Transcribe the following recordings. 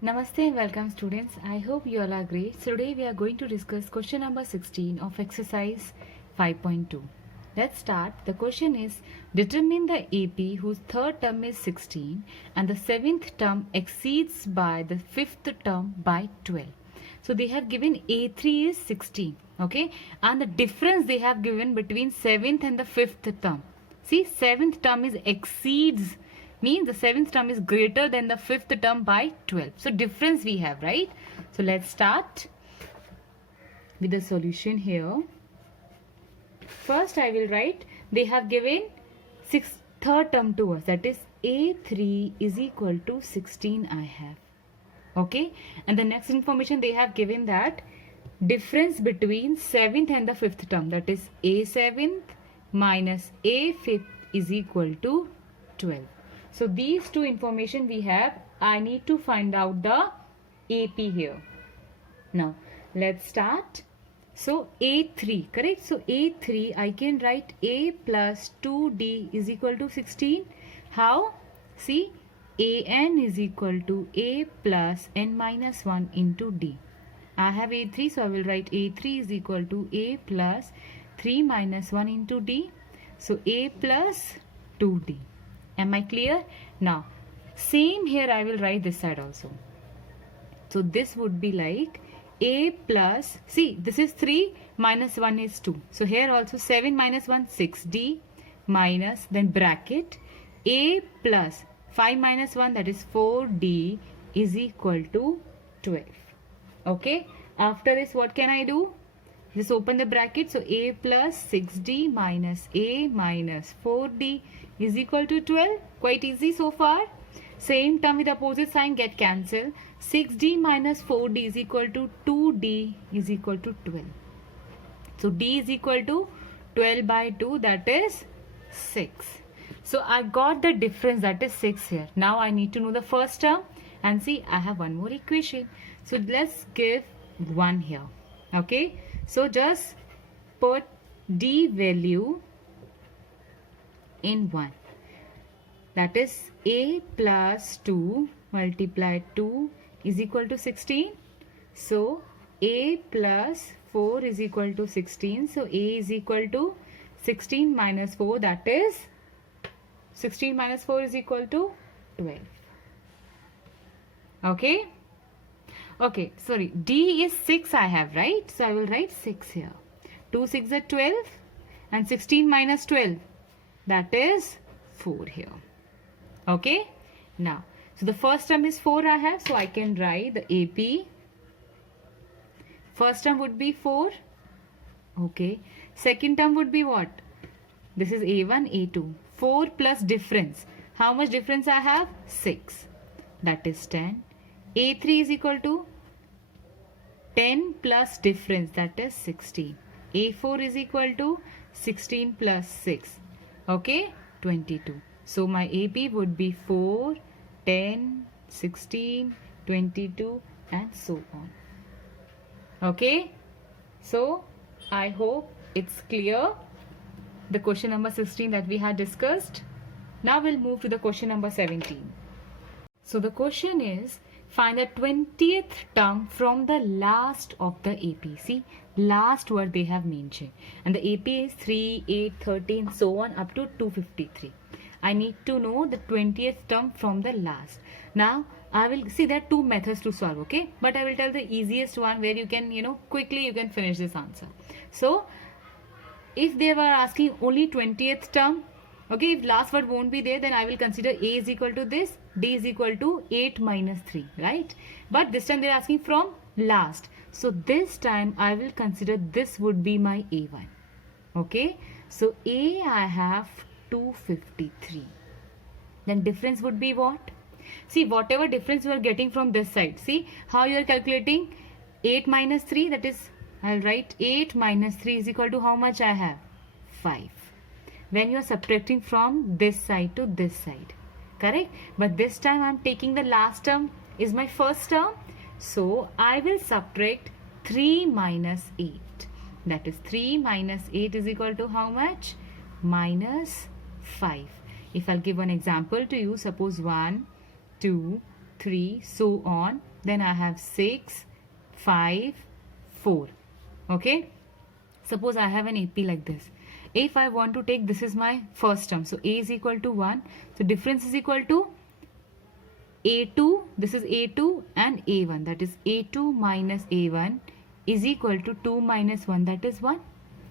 Namaste and welcome students. I hope you all are great. So today we are going to discuss question number 16 of exercise 5.2. Let's start. The question is determine the AP whose third term is 16 and the seventh term exceeds by the fifth term by 12. So they have given A3 is 16, okay, and the difference they have given between seventh and the fifth term. See, seventh term is exceeds means the seventh term is greater than the fifth term by 12. So difference we have, right? So let's start with the solution here. First I will write they have given third term to us, that is A3 is equal to 16 I have. Okay, and the next information they have given that difference between seventh and the fifth term, that is A seventh minus A fifth is equal to 12. So these two information we have. I need to find out the AP here. Now let's start. So A3, correct? So A3 I can write A plus 2D is equal to 16. How? See, AN is equal to A plus N minus 1 into D. I have A3, so I will write A3 is equal to A plus 3 minus 1 into D. So A plus 2D. Am I clear? Now, same here I will write this side also. So this would be like A plus, see this is 3 minus 1 is 2. So here also 7 minus 1, 6D minus then bracket A plus 5 minus 1, that is 4D is equal to 12. Okay. After this what can I do? Just open the bracket. So A plus 6D minus A minus 4D is equal to 12. Quite easy so far. Same term with opposite sign get cancelled. 6D minus 4D is equal to 2D is equal to 12. So D is equal to 12 by 2, that is 6. So I got the difference, that is 6 here. Now I need to know the first term and see I have one more equation. So let's give 1 here. Okay. So just put D value in 1. That is A plus 2 multiplied 2 is equal to 16. So A plus 4 is equal to 16. So A is equal to 16 minus 4, that is 16 minus 4 is equal to 12. Okay. Okay, sorry, D is 6 I have, right? So I will write 6 here. 2 6 are 12 and 16 minus 12, that is 4 here. Okay. Now, so the first term is 4 I have, so I can write the AP. First term would be 4. Okay. Second term would be what? This is A1, A2. 4 plus difference. How much difference I have? 6. That is 10. A3 is equal to 10 plus difference, that is 16. A4 is equal to 16 plus 6. Okay, 22. So my AP would be 4, 10, 16, 22 and so on. Okay, so I hope it's clear, the question number 16 that we had discussed. Now we'll move to the question number 17. So the question is, find the 20th term from the last of the AP. See, last word they have mentioned. And the AP is 3, 8, 13, so on up to 253. I need to know the 20th term from the last. Now, I will see there are two methods to solve, okay? But I will tell the easiest one where you can, quickly you can finish this answer. So, if they were asking only 20th term, okay, if last word won't be there, then I will consider A is equal to this, D is equal to 8 minus 3, right? But this time they are asking from last. So this time I will consider this would be my A1. Okay. So A I have 253. Then difference would be what? See, whatever difference you are getting from this side. See how you are calculating 8 minus 3, that is, I'll write 8 minus 3 is equal to how much I have? 5. When you are subtracting from this side to this side, correct? But this time I am taking the last term is my first term, so I will subtract 3 minus 8. That is 3 minus 8 is equal to how much? Minus 5. If I'll give one example to you, suppose 1, 2, 3, so on. then I have 6, 5, 4. Okay, suppose I have an AP like this. If I want to take, this is my first term, so A is equal to 1, so difference is equal to A2, this is A2 and A1, that is A2 minus A1 is equal to 2 minus 1, that is 1.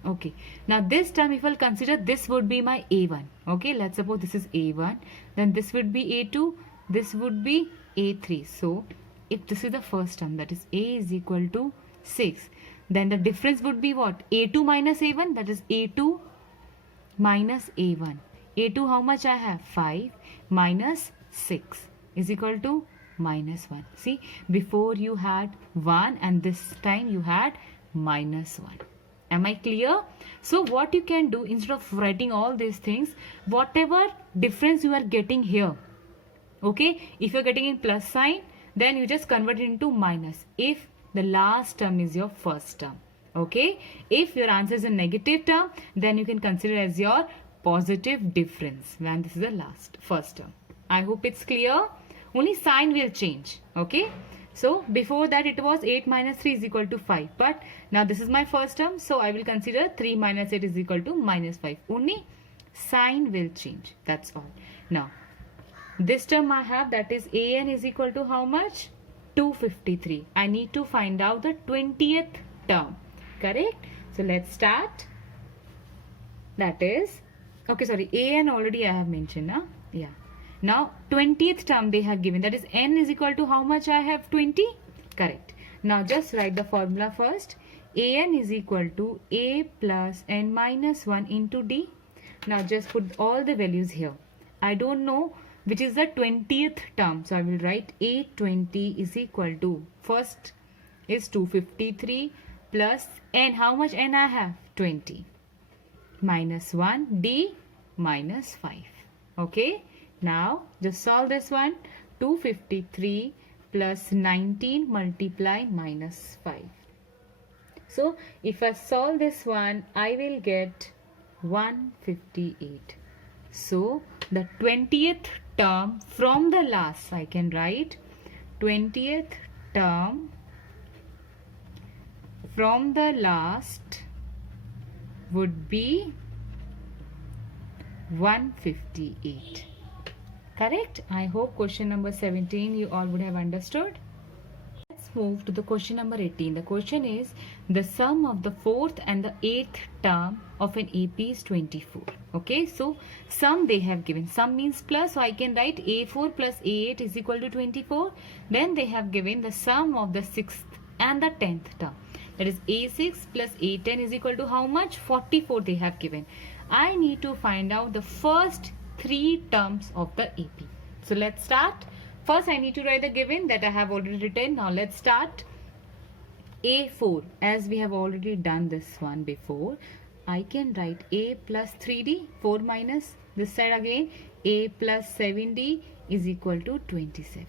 Okay, now this term, if I'll consider, this would be my A1. Okay, let's suppose this is A1, then this would be A2, this would be A3. So if this is the first term, that is A is equal to 6, then the difference would be what? A2 minus A1, that is A2 minus A1. A2 how much I have? 5 minus 6 is equal to minus 1. See, before you had 1 and this time you had minus 1. Am I clear? So what you can do, instead of writing all these things, whatever difference you are getting here, okay, if you're getting in plus sign, then you just convert it into minus if the last term is your first term. Okay, if your answer is a negative term, then you can consider as your positive difference when this is the first term. I hope it's clear. Only sign will change. Okay, so before that it was 8 minus 3 is equal to 5, but now this is my first term, so I will consider 3 minus 8 is equal to minus 5. Only sign will change, that's all. Now this term I have, that is AN is equal to how much? 253. I need to find out the 20th term, correct? So let's start. That is, okay, sorry, AN already I have mentioned, huh? Yeah. Now 20th term they have given, that is N is equal to how much I have? 20, correct. Now just write the formula first. AN is equal to A plus N minus 1 into D. Now just put all the values here. I don't know which is the 20th term, so I will write A20 is equal to, first is 253 plus N, how much N I have? 20 minus 1, D minus 5. Okay, now just solve this one. 253 plus 19 multiply minus 5. So if I solve this one, I will get 158. So the 20th term from the last, I can write 20th term from the last would be 158. Correct? I hope question number 17 you all would have understood. Let's move to the question number 18. The question is, the sum of the 4th and the 8th term of an AP is 24. Okay, so sum they have given. Sum means plus, so I can write A4 plus A8 is equal to 24. Then they have given the sum of the 6th and the 10th term. That is A6 plus A10 is equal to how much? 44 they have given. I need to find out the first 3 terms of the AP. So let's start. First I need to write the given that I have already written. Now let's start. A4, as we have already done this one before, I can write A plus 3D, 4 minus this side again, A plus 7D is equal to 27.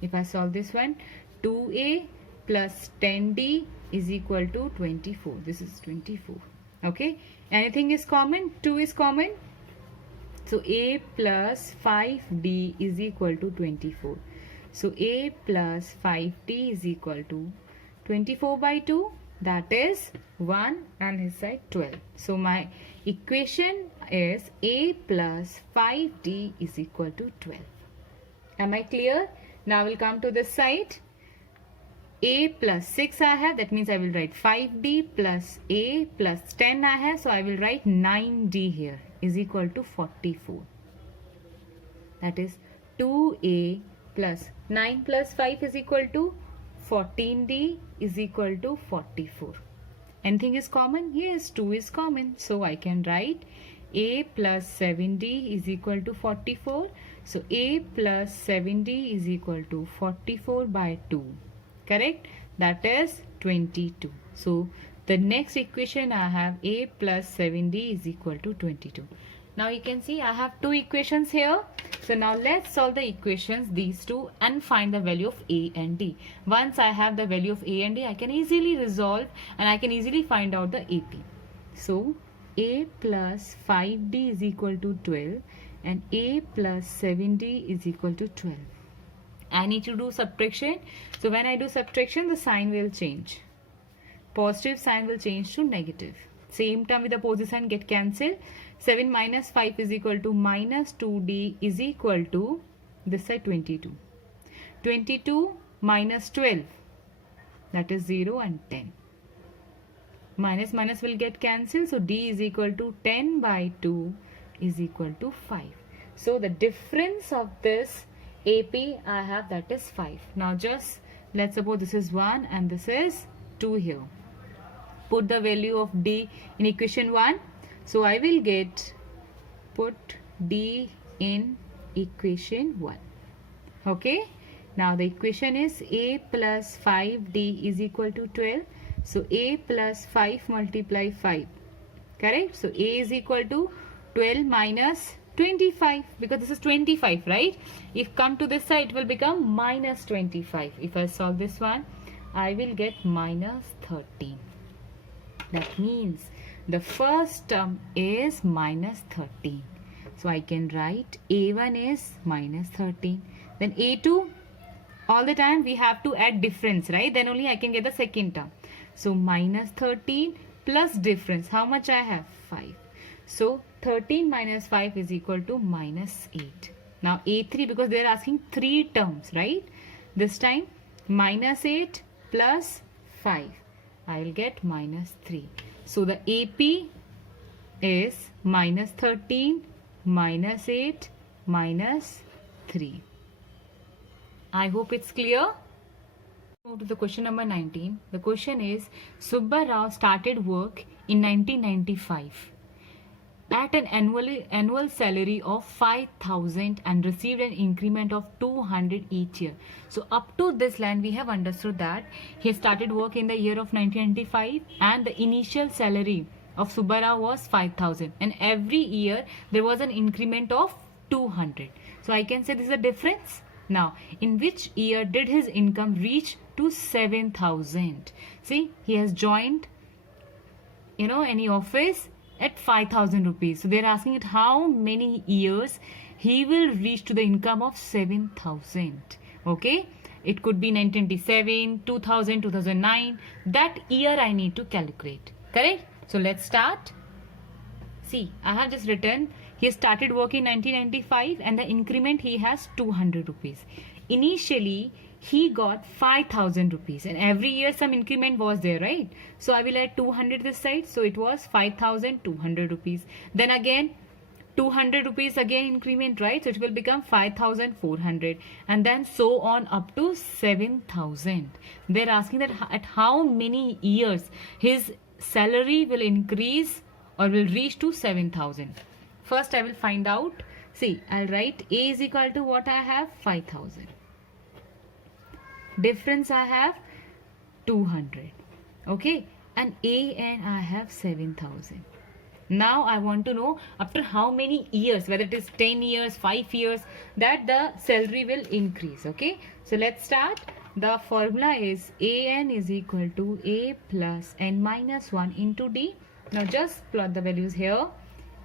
If I solve this one, 2A plus 10D is equal to 24. This is 24. Okay, anything is common? 2 is common. So A plus 5D is equal to 24. So A plus 5D is equal to 24 by 2, that is 1 and his side 12. So my equation is A plus 5D is equal to 12. Am I clear? Now we'll come to this side. A plus 6 I have, that means I will write 5D plus A plus 10 I have, so I will write 9D here is equal to 44. That is 2A plus 9 plus 5 is equal to 14D is equal to 44. Anything is common? Yes, 2 is common. So I can write A plus 7D is equal to 44. So A plus 7D is equal to 44 by 2. Correct? That is 22. So the next equation I have A plus 7D is equal to 22. Now you can see I have 2 equations here. So now let's solve the equations, these two, and find the value of A and D. Once I have the value of A and D, I can easily resolve and I can easily find out the AP. So A plus 5D is equal to 12 and A plus 7D is equal to 12. I need to do subtraction. So when I do subtraction, the sign will change. Positive sign will change to negative. Same term with the opposite sign get cancelled. 7 minus 5 is equal to minus 2d is equal to this side 22. 22 minus 12, that is 0 and 10. Minus minus will get cancelled. So d is equal to 10 by 2 is equal to 5. So the difference of this AP I have, that is 5. Now just let's suppose this is 1 and this is 2 here. Put the value of d in equation 1. So I will get, put d in equation 1. Okay. Now the equation is a plus 5d is equal to 12. So a plus 5 multiply 5. Correct. So a is equal to 12 minus 25, because this is 25, right? If come to this side, it will become minus 25. If I solve this one, I will get minus 13. That means the first term is minus 13. So I can write A1 is minus 13. Then A2, all the time we have to add difference, right? Then only I can get the second term. So minus 13 plus difference. How much I have? 5. So 13 minus 5 is equal to minus 8. Now A3, because they are asking 3 terms, right? This time minus 8 plus 5. I will get minus 3. So the AP is minus 13, minus 8, minus 3. I hope it's clear. Move to the question number 19. The question is, Subba Rao started work in 1995 at an annual salary of 5,000 and received an increment of 200 each year. So up to this line we have understood that he started work in the year of 1995 and the initial salary of Subba Rao was 5,000 and every year there was an increment of 200. So I can say this is a difference. Now in which year did his income reach to 7,000? See, he has joined any office at 5,000 rupees. So they're asking it how many years he will reach to the income of 7,000. Okay, it could be 1997, 2000, 2009. That year I need to calculate. Correct? So let's start. See, I have just written he started work in 1995 and the increment he has 200 rupees. Initially he got 5,000 rupees and every year some increment was there, right? So I will add 200 this side. So it was 5,200 rupees. Then again 200 rupees again increment, right? So it will become 5,400 and then so on up to 7,000. They're asking that at how many years his salary will increase or will reach to 7,000. First I will find out. See, I'll write A is equal to what I have? 5,000. Difference I have 200. Okay, and AN I have 7,000. Now I want to know after how many years, whether it is 10 years, 5 years, that the salary will increase. Okay, so let's start. The formula is AN is equal to A plus N minus 1 into D. Now just plot the values here.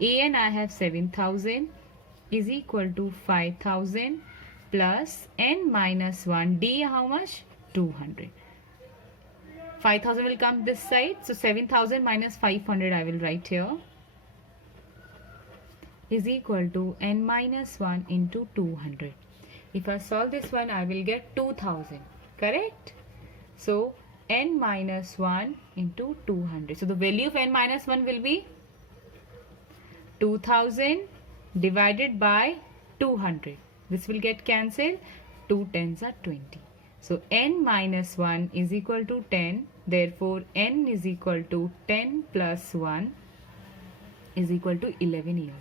AN I have 7,000 is equal to 5,000 plus N minus 1. D how much? 200. 5,000 will come this side. So 7,000 minus 500 I will write here is equal to N minus 1 into 200. If I solve this one, I will get 2,000. Correct? So N minus 1 into 200. So the value of N minus 1 will be 2,000 divided by 200. This will get cancelled. 2 tens are 20. So N minus 1 is equal to 10. Therefore N is equal to 10 plus 1 is equal to 11 years.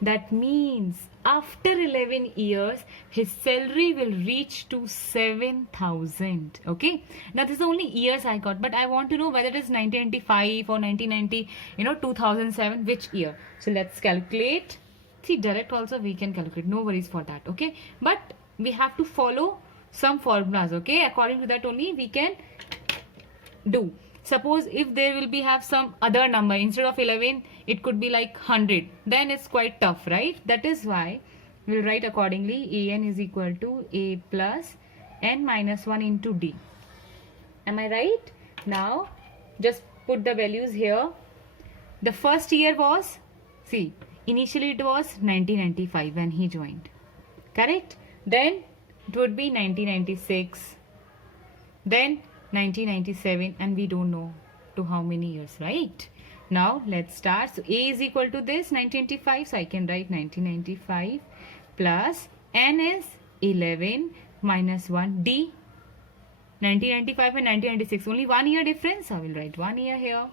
That means after 11 years his salary will reach to 7,000. Okay, now this is only years I got, but I want to know whether it is 1995 or 1990, 2007, which year. So let's calculate. See, direct also we can calculate, no worries for that. Okay, but we have to follow some formulas. Okay, according to that only we can do. Suppose if there will be have some other number instead of 11, it could be like 100, then it's quite tough, right? That is why We'll write accordingly. AN is equal to A plus N minus 1 into D. Am I right? Now, just put the values here. The first year was, see, initially it was 1995 when he joined. Correct? Then it would be 1996. Then 1997, and we don't know to how many years, right? Now let's start. So A is equal to this 1995. So I can write 1995 plus N is 11 minus 1 D. 1995 and 1996, only 1 year difference. I will write 1 year here.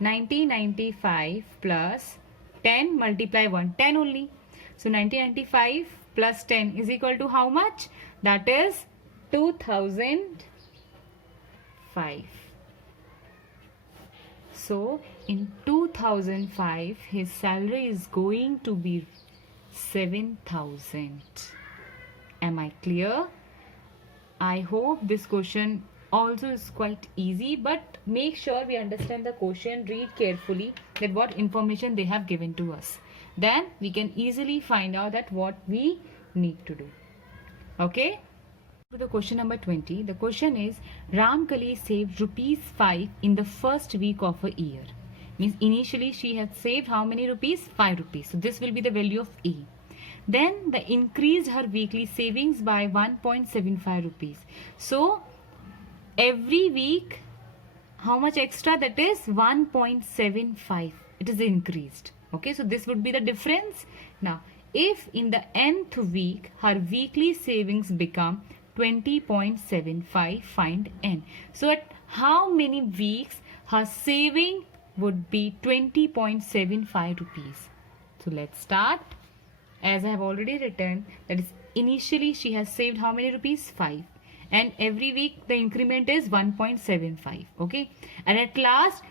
1995 plus 10 multiply 1, 10 only. So 1995 plus 10 is equal to how much? That is 2005. So in 2005 his salary is going to be 7,000. Am I clear? I hope this question also is quite easy, but make sure we understand the question, read carefully that what information they have given to us. Then we can easily find out that what we need to do. Okay? To the question number 20. The question is, Ramkali saved rupees 5 in the first week of a year. Means initially she had saved how many rupees? 5 rupees. So this will be the value of A. Then they increased her weekly savings by 1.75 rupees. So every week, how much extra? That is 1.75. It is increased. Okay, so this would be the difference. Now, if in the nth week her weekly savings become 20.75, find n. So at how many weeks her saving would be 20.75 rupees? So let's start. As I have already written, that is initially she has saved how many rupees? 5. And every week the increment is 1.75. Okay. And at last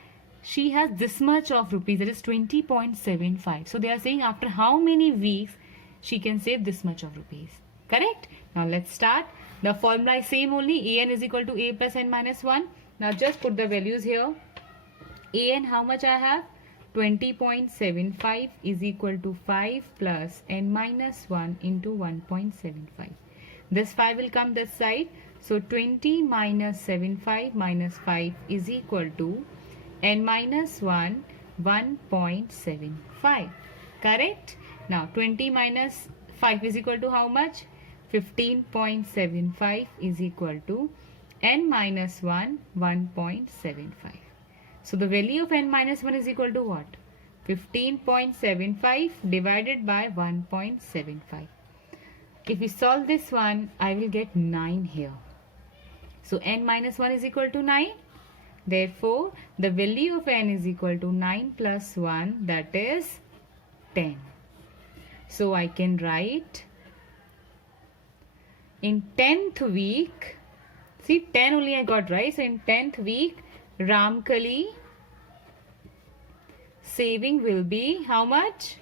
she has this much of rupees, that is 20.75. So they are saying after how many weeks she can save this much of rupees. Correct? Now let's start. The formula is same only. AN is equal to A plus N minus 1. Now just put the values here. AN, how much I have? 20.75 is equal to 5 plus N minus 1 into 1.75. This 5 will come this side. So 20 minus 75 minus 5 is equal to N minus 1, 1.75. Correct? Now 20 minus 5 is equal to how much? 15.75 is equal to N minus 1, 1.75. So the value of N minus 1 is equal to what? 15.75 divided by 1.75. If we solve this one, I will get 9 here. So N minus 1 is equal to 9. Therefore, the value of N is equal to 9 plus 1, that is 10. So I can write in 10th week, see 10 only I got, right? So in 10th week, Ramkali saving will be how much?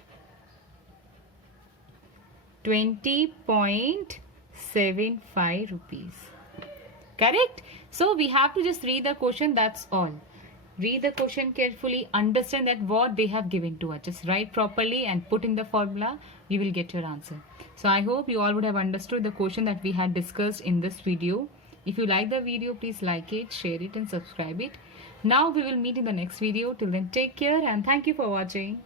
20.75 rupees. Correct? So we have to just read the question, that's all. Read the question carefully, understand that what they have given to us. Just write properly and put in the formula, you will get your answer. So I hope you all would have understood the question that we had discussed in this video. If you like the video, please like it, share it and subscribe it. Now we will meet in the next video. Till then, take care and thank you for watching.